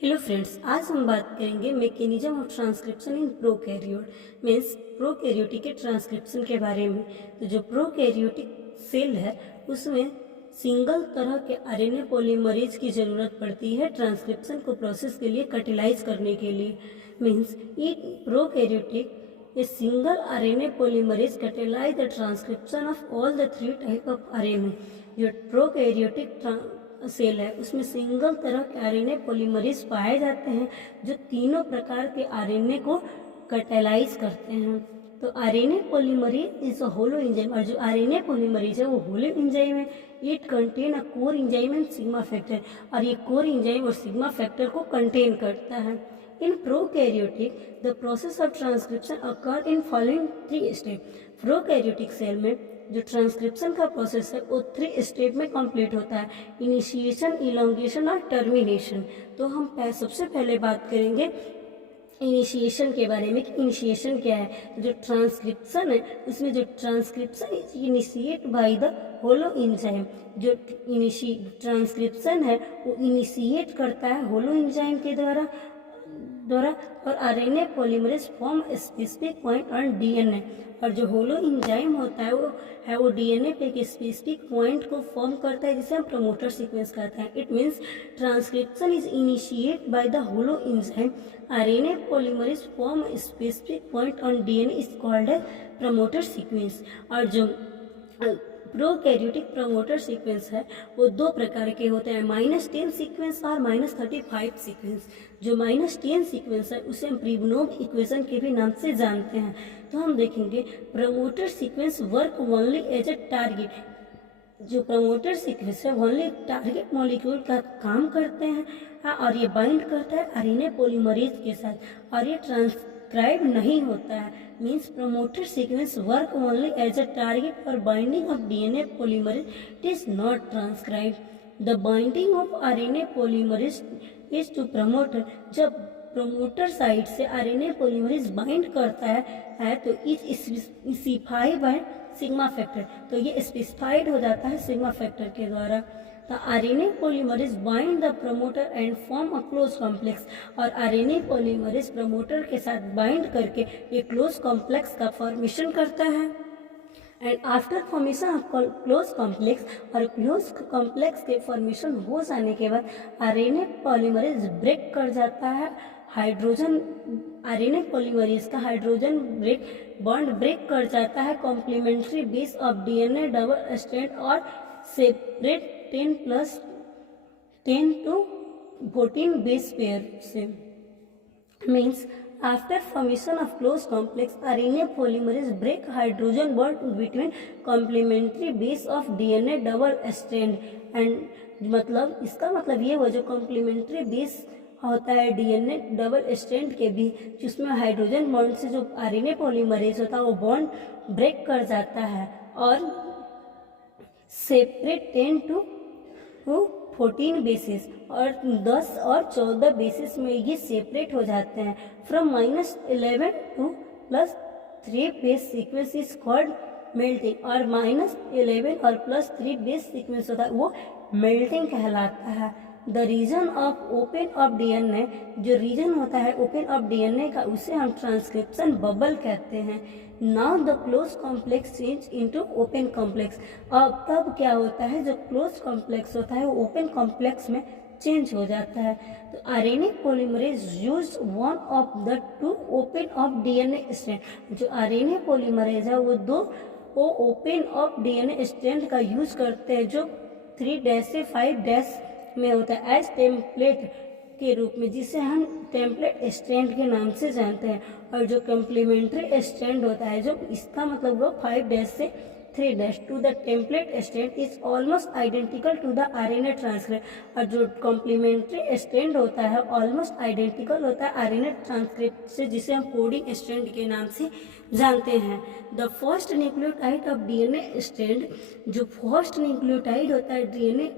Hello friends, आज हम बात करेंगे mechanism of transcription in prokaryote means prokaryotic के ट्रांसक्रिप्शन के बारे में। तो जो प्रोकैरियोटिक सेल है उसमें सिंगल तरह के आरएनए पॉलीमरेज की ज़रूरत पड़ती है ट्रांसक्रिप्शन को प्रोसेस के लिए कैटेलाइज करने के लिए। Means in prokaryotic a single RNA polymerase catalyse the transcription of all the 3 type of RNA. जो प्रोकैरियोटिक सेल है उसमें सिंगल तरह के आरएनए पॉलीमरेज पाए जाते हैं जो तीनों प्रकार के आरएनए को कैटेलाइज करते हैं। तो RNA polymerase is a holoenzyme, और जो आरएनए पॉलीमरेज है वो होलो एंजाइम है। It contain a core enzyme and sigma factor, और ये कोर एंजाइम और सिग्मा फैक्टर को कंटेन करता है। In prokaryotic the process of transcription occur in following 3 step. Prokaryotic cell में जो ट्रांसक्रिप्शन का प्रोसेस है वो 3 स्टेप में कंप्लीट होता है, इनिशिएशन, इलोंगेशन और टर्मिनेशन। तो हम सबसे पहले बात करेंगे इनिशिएशन के बारे में कि इनिशिएशन क्या है। तो जो ट्रांसक्रिप्शन है उसमें जो transcription is initiate by the holo enzyme. जो ट्रांसक्रिप्शन है वो इनिशिएट करता है होलो एंजाइम के द्वारा और RNA polymerase form specific point on DNA. और जो होलो एंजाइम होता है वो डीएनए पे एक स्पेसिफिक पॉइंट को फॉर्म करता है जिसे हम प्रमोटर सीक्वेंस कहते हैं। It means transcription is initiate by the holo enzyme, RNA polymerase form specific point on DNA is called A promoter sequence. और जो प्रोकैरियोटिक प्रमोटर सीक्वेंस है वो 2 प्रकार के होते हैं, -10 सीक्वेंस और -35 सीक्वेंस। जो -10 सीक्वेंस है उसे हम प्रिवनोव इक्वेशन के भी नाम से जानते हैं। तो हम देखेंगे promoter sequence work only as a target. जो प्रमोटर सीक्वेंस है ओनली टारगेट मॉलिक्यूल का काम करते हैं, और ये बाइंड करता है आरएनए पॉलीमरेज के साथ, और ये ट्रांसक्राइब नहीं होता है। Means promoter sequence work only as a target for binding of DNA polymerase, it is not transcribe. The binding of RNA polymerase is to promoter. जब प्रमोटर साइड से आरएनए पॉलीमरेज बाइंड करता है तो is specified by sigma factor. तो ये specified हो जाता है सिग्मा फैक्टर के द्वारा। The RNA polymerase bind the promoter and form a close complex, और RNA polymerase प्रमोटर के साथ बाइंड करके एक क्लोज कॉम्प्लेक्स का फॉर्मेशन करता है। And after formation of close complex, और क्लोज कॉम्प्लेक्स के फॉर्मेशन हो जाने के बाद आरएनए पॉलीमरेज ब्रेक कर जाता है। आरएनए पॉलीमरेज का हाइड्रोजन बॉन्ड ब्रेक कर जाता है complementary base of DNA double strand और सेपरेट 10 to 14 बेस पेयर से। Means after formation of close complex RNA polymerase break hydrogen bond between complementary base of DNA double strand. And मतलब इसका मतलब ये हुआ जो कॉम्प्लीमेंट्री बेस होता है डीएनए डबल स्ट्रैंड के भी, जिसमें हाइड्रोजन बॉन्ड से जो आरएनए पॉलीमरेज होता है वो बॉन्ड ब्रेक कर जाता है और सेपरेट 10 to 14 बेसिस और 10 और 14 बेसिस में ये सेपरेट हो जाते हैं। From -11 to +3 base sequence is called melting, और -11 और +3 बेस सीक्वेंस होता है वो मेल्टिंग कहलाता है। The region of open of DNA, जो रीजन होता है ओपन ऑफ डीएनए का उसे हम ट्रांसक्रिप्शन बबल कहते हैं। Now the close complex change into open complex. अब तब क्या होता है जो क्लोज कॉम्प्लेक्स होता है वो ओपन कॉम्प्लेक्स में चेंज हो जाता है। तो RNA polymerase use one of the 2 open of DNA strand. जो आरएनए पॉलीमरेज है वो ओपन ऑफ डीएनए स्ट्रैंड का यूज करते हैं जो 3' से 5' में होता है एज टेम्पलेट के रूप में, जिसे हम टेम्पलेट स्ट्रैंड के नाम से जानते हैं। और जो कम्प्लीमेंट्री स्ट्रैंड होता है जो इसका मतलब वो 5' से 3' to the template strand is almost identical to the RNA transcript. और जो कॉम्प्लीमेंट्री स्ट्रैंड होता है ऑलमोस्ट आइडेंटिकल होता है आरएनए ट्रांसक्रिप्ट से, जिसे हम कोडिंग स्ट्रैंड के नाम से जानते हैं। The first nucleotide of DNA strand, जो फर्स्ट न्यूक्लियोटाइड होता है डीएनए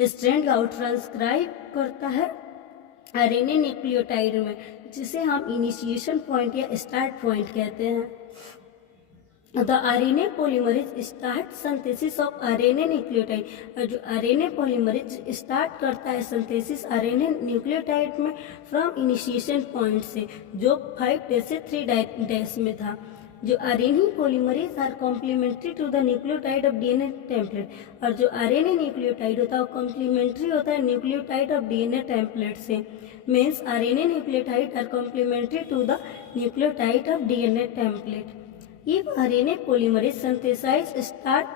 स्ट्रैंड का ट्रांसक्राइब करता है आरएनए न्यूक्लियोटाइड में, जिसे हम इनिशिएशन पॉइंट या स्टार्ट पॉइंट कहते हैं। The RNA polymerase start synthesis of RNA nucleotide. और जो आरएनए पॉलीमरेज स्टार्ट करता है सिंथेसिस आरएनए न्यूक्लियोटाइड में फ्रॉम इनिशिएशन पॉइंट से, जो 5 डेज से 3 डेज में था। जो RNA polymerase are complementary to the nucleotide of DNA template. और जो आरएनए न्यूक्लियोटाइड होता है वो कॉम्प्लीमेंट्री होता है न्यूक्लियोटाइड ऑफ डीएनए टेम्पलेट से। Means RNA nucleotide are complementary to the nucleotide of DNA template. If RNA polymerase synthesize start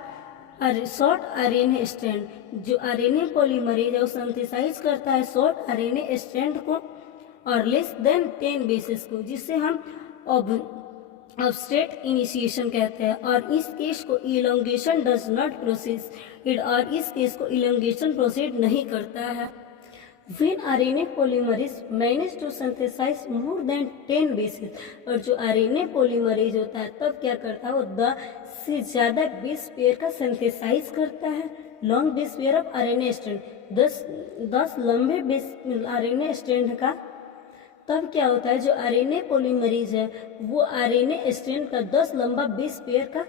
short RNA strand, जो RNA polymerase है वो सिंथेसाइज करता है शॉर्ट आरएनए स्ट्रैंड को और लेस देन 10 बेसिस को, जिससे हम ऑब्स्ट्रेट इनिशिएशन कहते हैं। और इस केस को elongation does not process it, और इस केस को इलोंगेशन प्रोसीड नहीं करता है। When RNA polymerase manage to synthesize more than 10 bases, और जो RNA polymerase होता है तब क्या करता है वो 10 से ज़्यादा बेस पेयर का सिंथेसाइज करता है। Long base pair of RNA strand, 10 लंबे बेस RNA स्ट्रैंड का, तब क्या होता है जो RNA polymerase है वो RNA स्ट्रैंड का 10 लंबा बेस पेयर का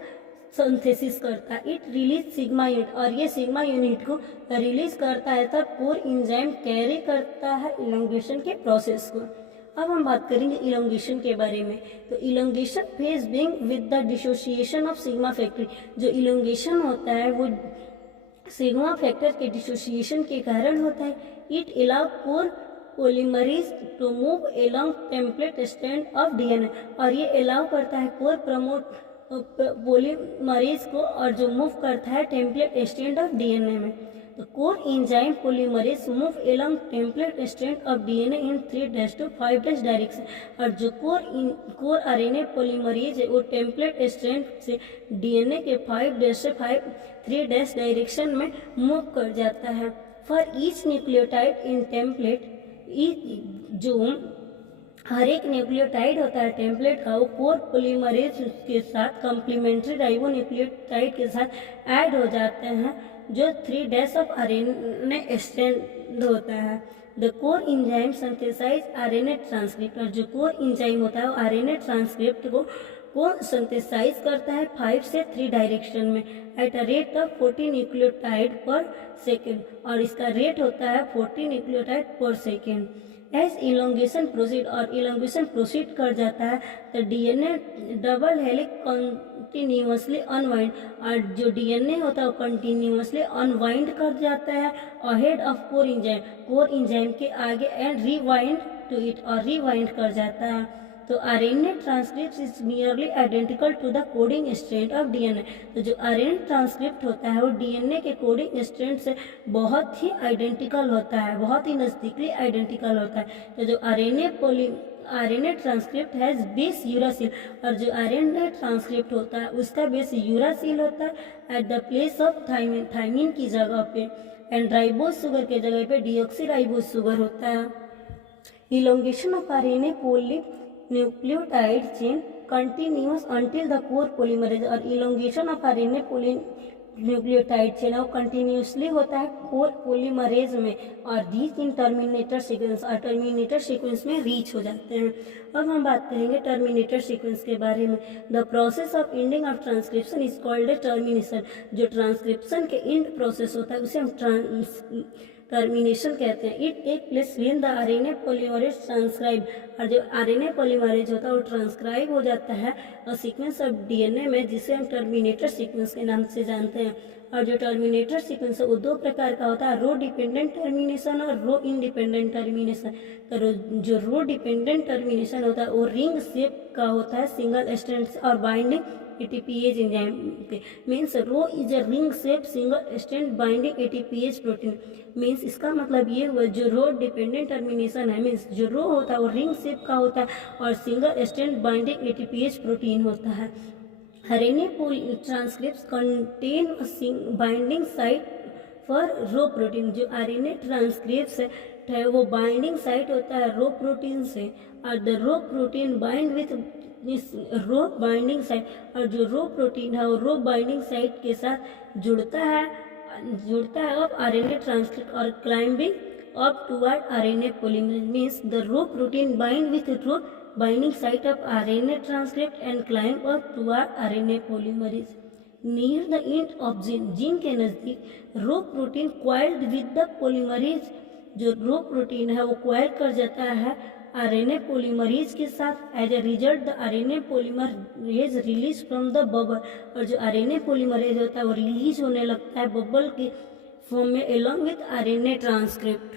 सिंथेसिस करता है। इट रिलीज सिग्मा यूनिट, और ये सिग्मा यूनिट को रिलीज करता है तब कोर एंजाइम कैरी करता है इलोंगेशन के प्रोसेस को। अब हम बात करेंगे इलोंगेशन के बारे में। तो elongation phase being with the dissociation of sigma factor. जो इलोंगेशन होता है वो सिग्मा फैक्टर के डिसोसिएशन के कारण होता है। It allow core polymerase to move along template strand of DNA, और ये अलाउ करता है कोर प्रमोट पोलीमरेज को, और जो मूव करता है टेम्पलेट स्ट्रैंड ऑफ डीएनए में। तो core enzyme polymerase move along template strand of DNA in 3 to 5 direction. और जो कोर आरएनए पोलीमरेज है वो टेम्पलेट स्ट्रैंड से डीएनए के 5 से 3 डायरेक्शन में मूव कर जाता है। For each nucleotide in template, जो हर एक न्यूक्लियोटाइड होता है टेम्पलेट का, वो कोर पोलीमरेज के साथ कॉम्प्लीमेंट्री राइबो न्यूक्लियोटाइड के साथ ऐड हो जाते हैं, जो 3 ऑफ आरएनए स्ट्रैंड होता है। The core enzyme synthesise RNA transcript, और जो कोर एंजाइम होता है वो आरएनए ट्रांसक्रिप्ट को सिंथेसाइज करता है 5 से 3 डायरेक्शन में at a rate of 40 nucleotide पर सेकेंड, और इसका रेट होता है 40 न्यूक्लियोटाइड पर सेकेंड। एज इलोंगेशन प्रोसीड, और इलोंगेशन प्रोसीड कर जाता है तो DNA double helix continuously unwind, और जो डीएनए होता है वो कंटिन्यूअसली अनवाइंड कर जाता है अहेड ऑफ कोर एंजाइम के आगे, एंड रिवाइंड टू इट, और रिवाइंड कर जाता है। तो RNA transcript is nearly identical to the coding strand of DNA. तो जो आरएनए ट्रांसक्रिप्ट होता है वो डीएनए के कोडिंग स्ट्रैंड से बहुत ही आइडेंटिकल होता है, बहुत ही नज़दीकली आइडेंटिकल होता है। तो जो RNA transcript has base uracil, और जो आरएनए ट्रांसक्रिप्ट होता है उसका बेस यूरासिल होता है at the place of thymine की जगह पे, एंड राइबोज शुगर के जगह पे डीऑक्सी राइबोज शुगर होता है। Elongation of RNA nucleotide chain continues until the core polymerase, और elongation of RNA nucleotide chain वो कंटिन्यूसली होता है कोर पोलीमरेज में, और रीच इन टर्मिनेटर सीक्वेंस, और टर्मिनेटर सीक्वेंस में रीच हो जाते हैं। अब हम बात करेंगे टर्मिनेटर सीक्वेंस के बारे में। The process of ending of transcription is called a termination. जो ट्रांसक्रिप्शन के एंड प्रोसेस होता है उसे हम टर्मिनेशन कहते हैं। It take place when the RNA polymerase transcribe, और जो आरएनए पॉलीमरेज होता है वो ट्रांसक्राइब हो जाता है और सीक्वेंस ऑफ डीएनए में, जिसे हम टर्मिनेटर सीक्वेंस के नाम से जानते हैं। और जो टर्मिनेटर सीक्वेंस है वो 2 प्रकार का होता है, रो डिपेंडेंट टर्मिनेशन और रो इंडिपेंडेंट टर्मिनेशन। तो जो रो डिपेंडेंट टर्मिनेशन होता है वो रिंग शेप का होता है सिंगल स्ट्रैंड और बाइंडिंग ATPase एंजाइम के। Means rho is a ring shape single strand binding ATPase protein. Means इसका मतलब ये हुआ जो रो डिपेंडेंट टर्मिनेशन है, मीन्स जो रो होता है वो रिंग शेप का होता है और single strand binding ATPase protein होता है। RNA transcripts contain binding site for row protein. जो RNA ट्रांसक्रिप्ट्स है वो बाइंडिंग साइट होता है रो प्रोटीन से, और the rho protein bind with this rho binding site, और जो रो प्रोटीन है वो रो बाइंडिंग साइट के साथ जुड़ता है अब RNA ट्रांसक्रिप्ट और climbing up toward RNA polymerase। Means the rho protein bind with rho binding site of RNA transcript and climb up toward RNA polymerase. Near the end of gene के नज़दीक rho protein coiled with the polymerase, जो rho protein है वो coil कर जाता है RNA polymerase के साथ। As a result the RNA polymerase release from the bubble, और जो आरएनए पॉलीमरेज होता है वो रिलीज होने लगता है बबल के फॉर्म में एलॉन्ग विद आरएनए ट्रांसक्रिप्ट।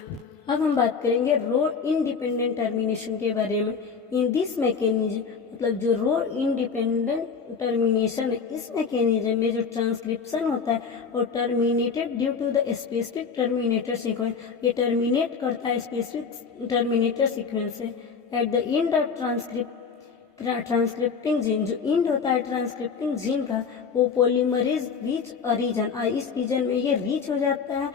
अब हम बात करेंगे रो इंडिपेंडेंट टर्मिनेशन के बारे में। इन दिस मैकेनिज्म, मतलब जो रो इंडिपेंडेंट टर्मिनेशन है, इस मैकेनिज्म में जो ट्रांसक्रिप्शन होता है वो terminated due to the specific terminator sequence, ये टर्मिनेट करता है स्पेसिफिक टर्मिनेटर सीक्वेंस से। At the end of transcripting gene, जो एंड होता है ट्रांसक्रिप्टिंग जीन का, वो पॉलीमरेज रीच अ रीजन, और इस रीजन में ये रीच हो जाता है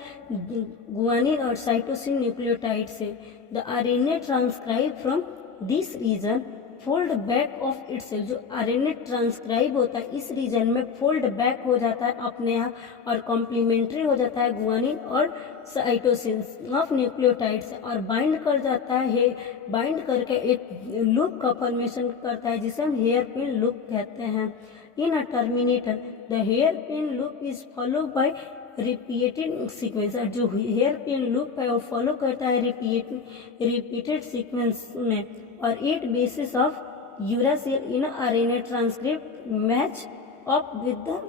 गुआनिन और साइटोसिन न्यूक्लियोटाइड से। The RNA transcribe from this region fold back of itself, जो आरएनए ट्रांसक्राइब होता है इस रीजन में फोल्ड बैक हो जाता है अपने आप, और कॉम्प्लीमेंट्री हो जाता है गुआनिन और साइटोसिन ऑफ न्यूक्लियोटाइड से, और बाइंड कर जाता है, बाइंड करके एक लूप का फॉर्मेशन करता है जिसे हम हेयर पिन लूप कहते हैं। In a terminator the hair pin loop is follow by repeated sequence, और जो हेयर पिन लूप है वो फॉलो करता है रिपीटेड सीक्वेंस में, और at basis of uracil in RNA transcript match up with the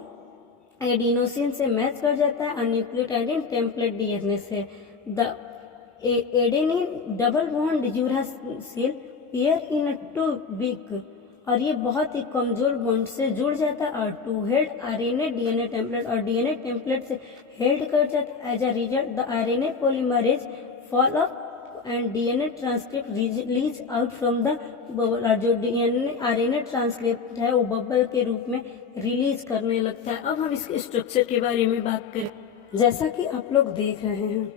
adenosine से मैच कर जाता है, और न्यूक्लियोटाइड इन टेम्पलेट डीएनए से। The adenine double bond uracil pair in too weak, और ये बहुत ही कमजोर बॉन्ड से जुड़ जाता है, और to held RNA DNA template, और डीएनए टेम्पलेट से हेल्ड कर जाता है। As a result the RNA polymerase fall off and DNA transcript release out from the bubble, और जो डीएनए आरएनए ट्रांसक्रिप्ट है वो बबल के रूप में रिलीज करने लगता है। अब हम इसके स्ट्रक्चर के बारे में बात करें। जैसा कि आप लोग देख रहे हैं,